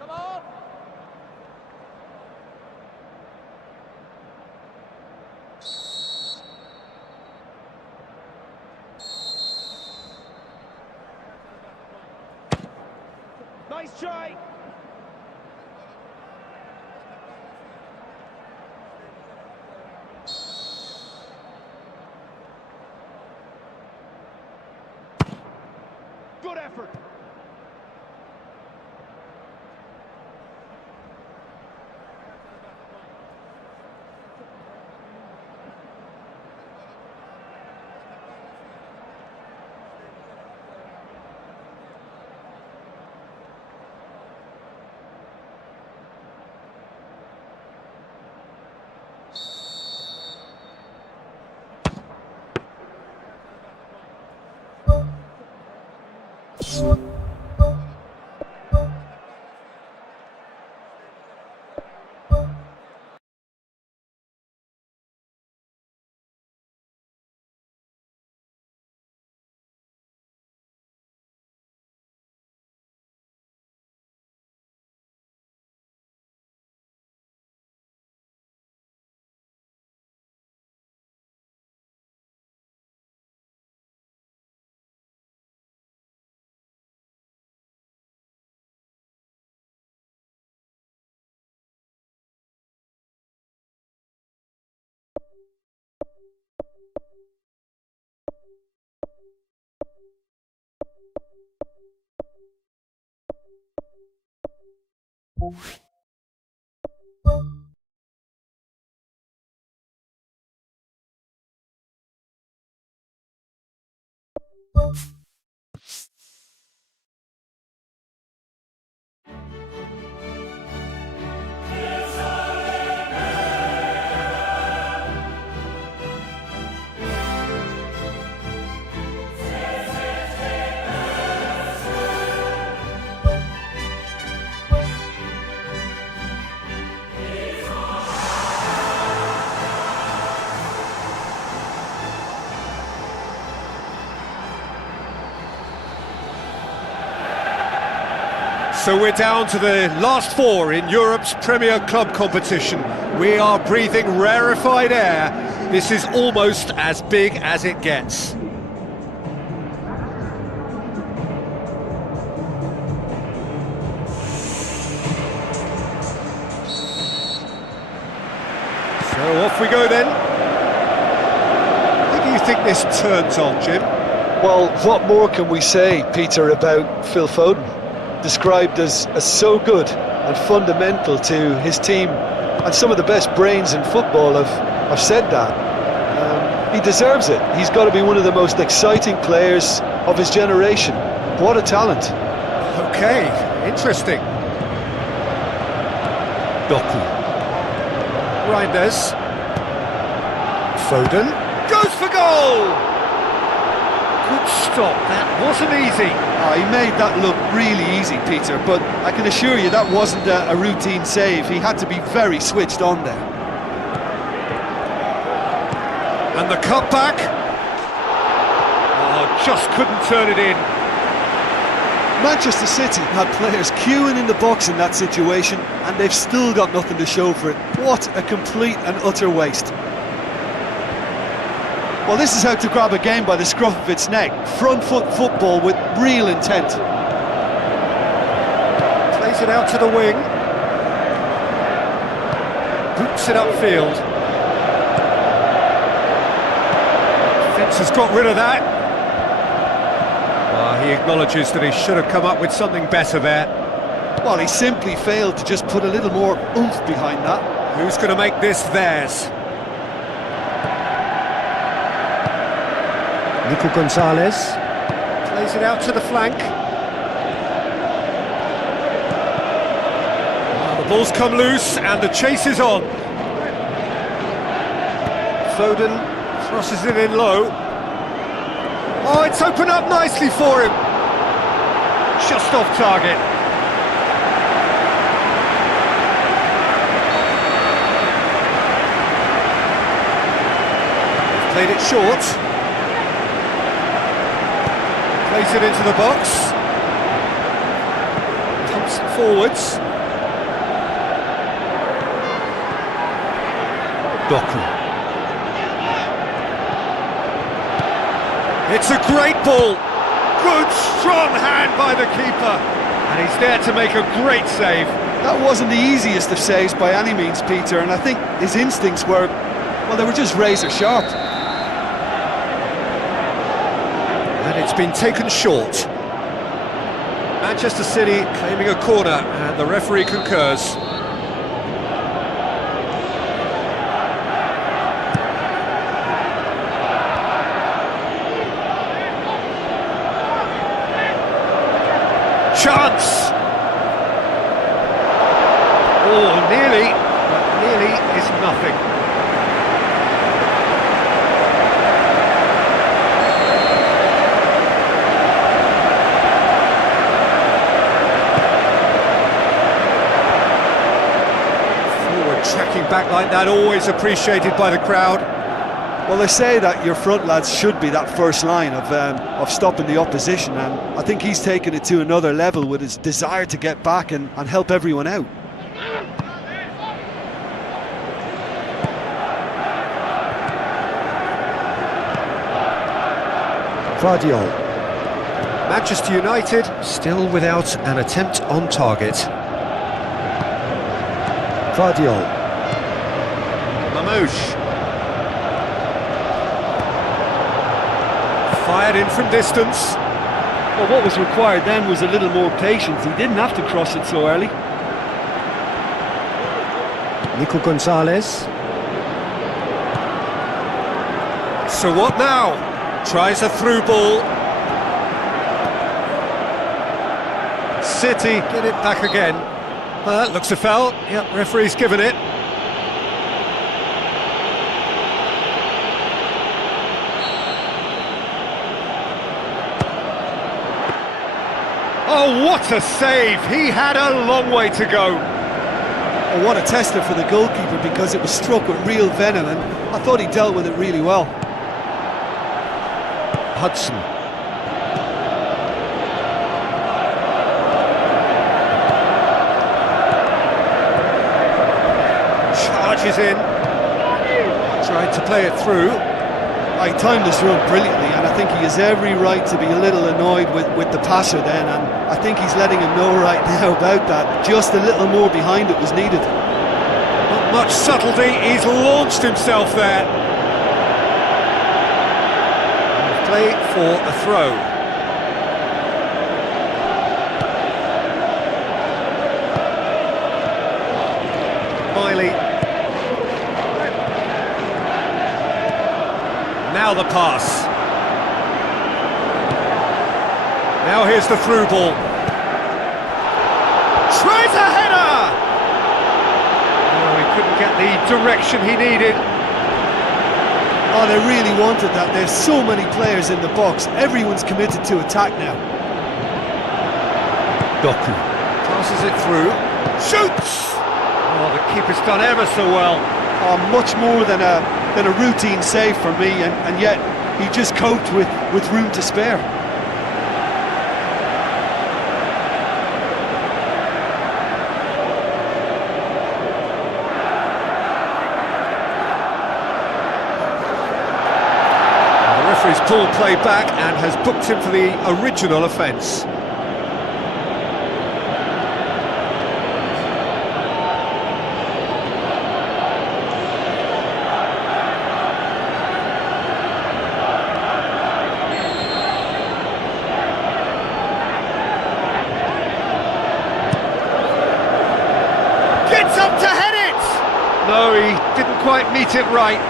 Come on! Nice try! Good effort! So we're down to the last four in Europe's Premier Club competition. We are breathing rarefied air. This is almost as big as it gets. So off we go then. How do you think this turns on, Jim? Well, what more can we say, Peter, about Phil Foden? Described as so good and fundamental to his team, and some of the best brains in football have said that. He deserves it. He's got to be one of the most exciting players of his generation. What a talent. Okay, interesting. Doku. Reinders. Foden. Goes for goal! Good stop. That wasn't easy. Oh, he made that look really easy, Peter, but I can assure you that wasn't a routine save. He had to be very switched on there. And the cutback. Oh, just couldn't turn it in. Manchester City had players queuing in the box in that situation, and they've still got nothing to show for it. What a complete and utter waste. Well, this is how to grab a game by the scruff of its neck. Front foot football with real intent. Plays it out to the wing. Boots it upfield. Defence has got rid of that. He acknowledges that he should have come up with something better there. Well, he simply failed to just put a little more oomph behind that. Who's going to make this theirs? Nico Gonzalez. Plays it out to the flank. The ball's come loose and the chase is on. Foden crosses it in low. Oh, it's opened up nicely for him. Just off target. They've played it short. Plays it into the box. Pumps it forwards. Doku. It's a great ball. Good, strong hand by the keeper. And he's there to make a great save. That wasn't the easiest of saves by any means, Peter, and I think his instincts were, well, they were just razor sharp. And it's been taken short. Manchester City claiming a corner, and the referee concurs. Chance! Oh, nearly, but nearly is nothing. Forward tracking back like that, always appreciated by the crowd. Well, they say that your front lads should be that first line of stopping the opposition, and I think he's taken it to another level with his desire to get back and help everyone out. Guardiola. Manchester United still without an attempt on target. Guardiola. Mamouche. Fired in from distance. Well, what was required then was a little more patience. He didn't have to cross it so early. Nico Gonzalez. So what now? Tries a through ball. City get it back again. Well, that looks a foul. Yep, referee's given it. Oh, what a save! He had a long way to go. Oh, what a tester for the goalkeeper, because it was struck with real venom, and I thought he dealt with it really well. Hudson. Charges in. Tried to play it through. I timed this run brilliantly, and I think he has every right to be a little annoyed with the passer then, and I think he's letting him know right now about that. Just a little more behind it was needed. Not much subtlety, he's launched himself there. Play for a throw. Miley. Now the pass. Now here's the through ball. Tries a header! Oh, he couldn't get the direction he needed. Oh, they really wanted that. There's so many players in the box. Everyone's committed to attack now. Doku passes it through, shoots! Oh, the keeper's done ever so well. Oh, much more than a routine save for me, and yet he just coped with room to spare. He's pulled play back and has booked him for the original offence. Gets up to head it! No, he didn't quite meet it right.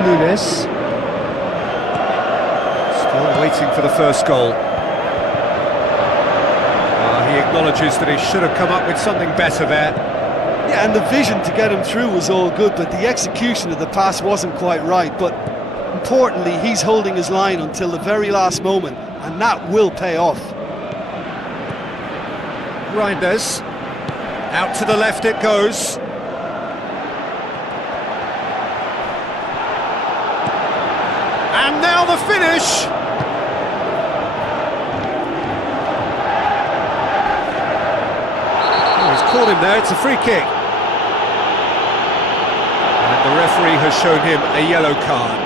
Nunes. Still waiting for the first goal. He acknowledges that he should have come up with something better there. Yeah, and the vision to get him through was all good, but the execution of the pass wasn't quite right. But importantly, he's holding his line until the very last moment, and that will pay off. Reinders. Out to the left it goes. And now the finish! Oh, he's caught him there, it's a free kick. And the referee has shown him a yellow card.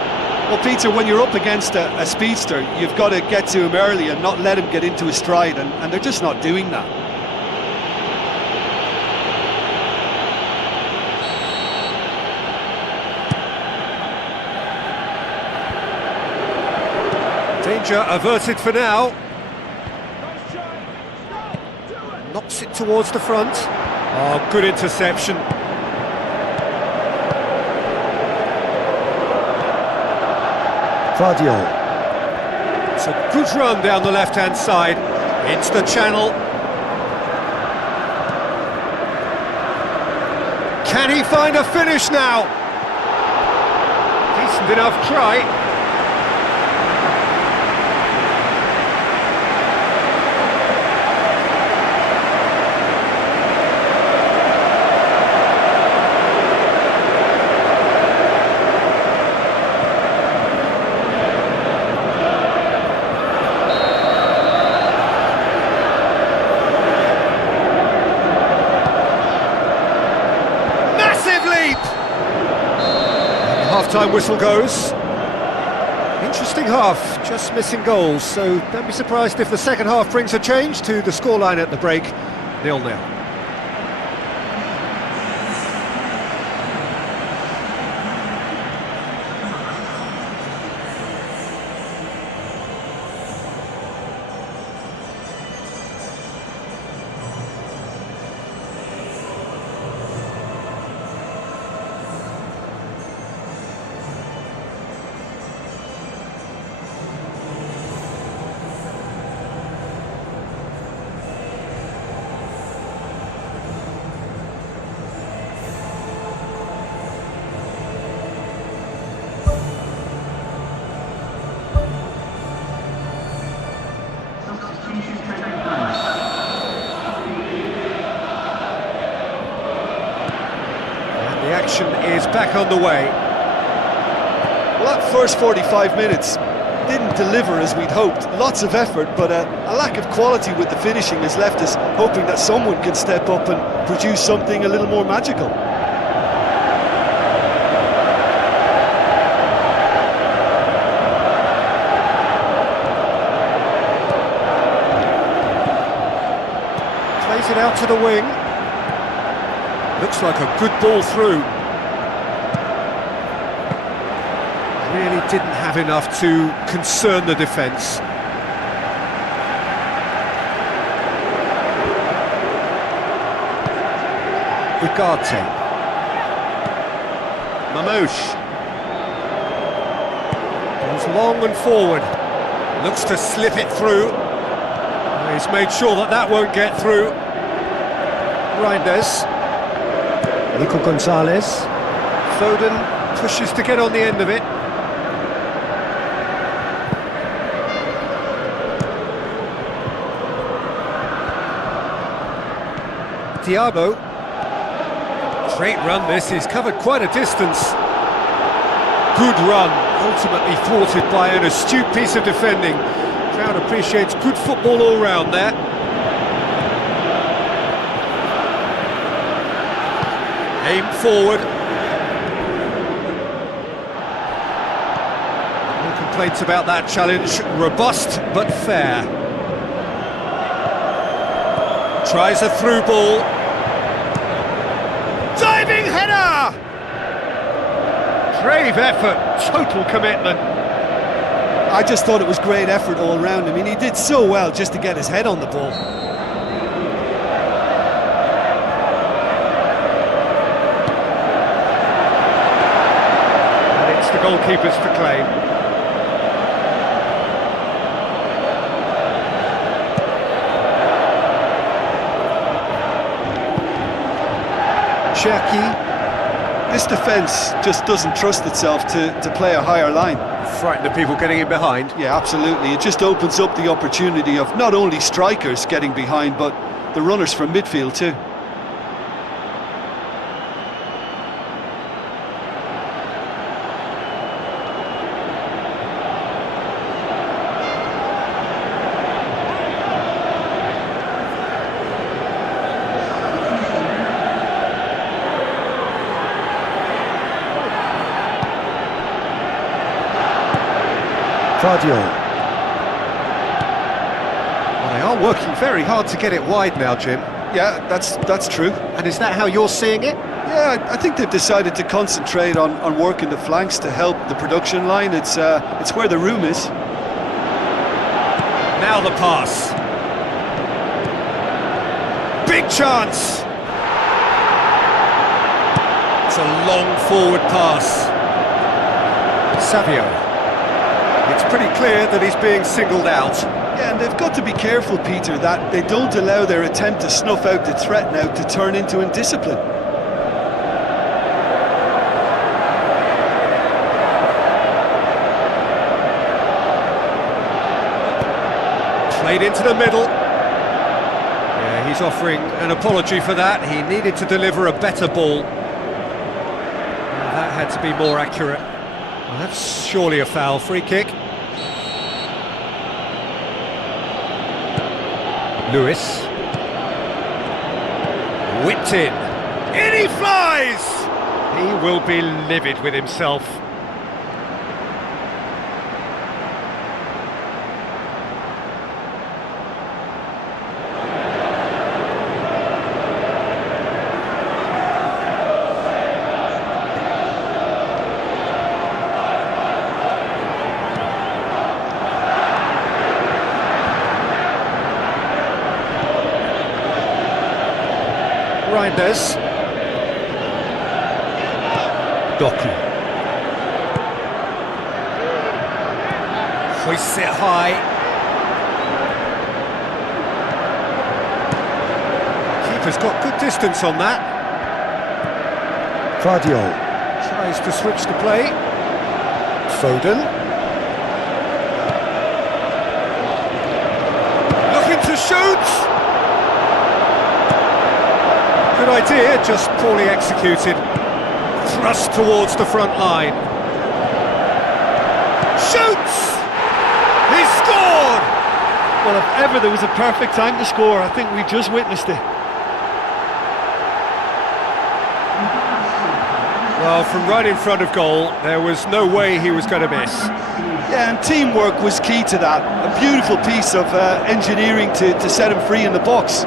Well, Peter, when you're up against a speedster, you've got to get to him early and not let him get into his stride, and they're just not doing that. Danger averted for now. Knocks it towards the front. Oh, good interception. Guardiola. It's a good run down the left-hand side. Into the channel. Can he find a finish now? Decent enough try. Half-time whistle goes. Interesting half, just missing goals, so don't be surprised if the second half brings a change to the scoreline at the break, 0-0. The action is back on the way. Well, that first 45 minutes didn't deliver as we'd hoped. Lots of effort, but a lack of quality with the finishing has left us hoping that someone can step up and produce something a little more magical. Plays it out to the wing. Looks like a good ball through. Really didn't have enough to concern the defence. Ugarte. Mamouche. Goes long and forward. Looks to slip it through. He's made sure that that won't get through. Reinders. Nico Gonzalez. Foden pushes to get on the end of it. Thiago. Great run this, he's covered quite a distance. Good run, ultimately thwarted by an astute piece of defending. Crowd appreciates good football all round there. Aim forward. No complaints about that challenge. Robust but fair. Tries a through ball. Diving header! Brave effort, total commitment. I just thought it was great effort all round. I mean, he did so well just to get his head on the ball. And it's the goalkeeper's to claim. Cherki. This defence just doesn't trust itself to play a higher line. Frighten the people getting in behind. Yeah, absolutely. It just opens up the opportunity of not only strikers getting behind, but the runners from midfield too. Cardio. Well, they are working very hard to get it wide now, Jim. Yeah, that's true. And is that how you're seeing it? Yeah, I think they've decided to concentrate on working the flanks to help the production line. It's where the room is. Now the pass. Big chance. It's a long forward pass. Savio. It's pretty clear that he's being singled out. Yeah, and they've got to be careful, Peter, that they don't allow their attempt to snuff out the threat now to turn into indiscipline. Played into the middle. Yeah, he's offering an apology for that. He needed to deliver a better ball. That had to be more accurate. Well, that's surely a foul. Free kick. Lewis. Whipped in. In he flies! He will be livid with himself. Reinders. Doku. Hoists it high. Keeper's got good distance on that. Cardio. Tries to switch the play. Foden. Looking to shoot! Good idea, just poorly executed. Thrust towards the front line. Shoots! He scored! Well, if ever there was a perfect time to score, I think we just witnessed it. Well, from right in front of goal, there was no way he was going to miss. Yeah, and teamwork was key to that. A beautiful piece of engineering to set him free in the box.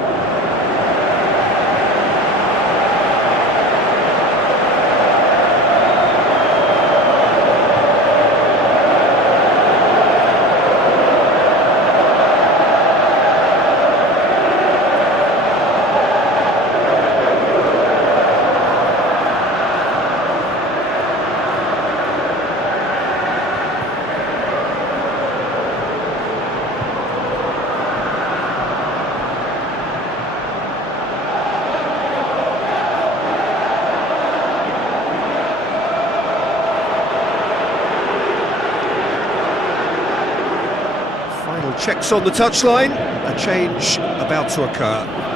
Checks on the touchline, a change about to occur.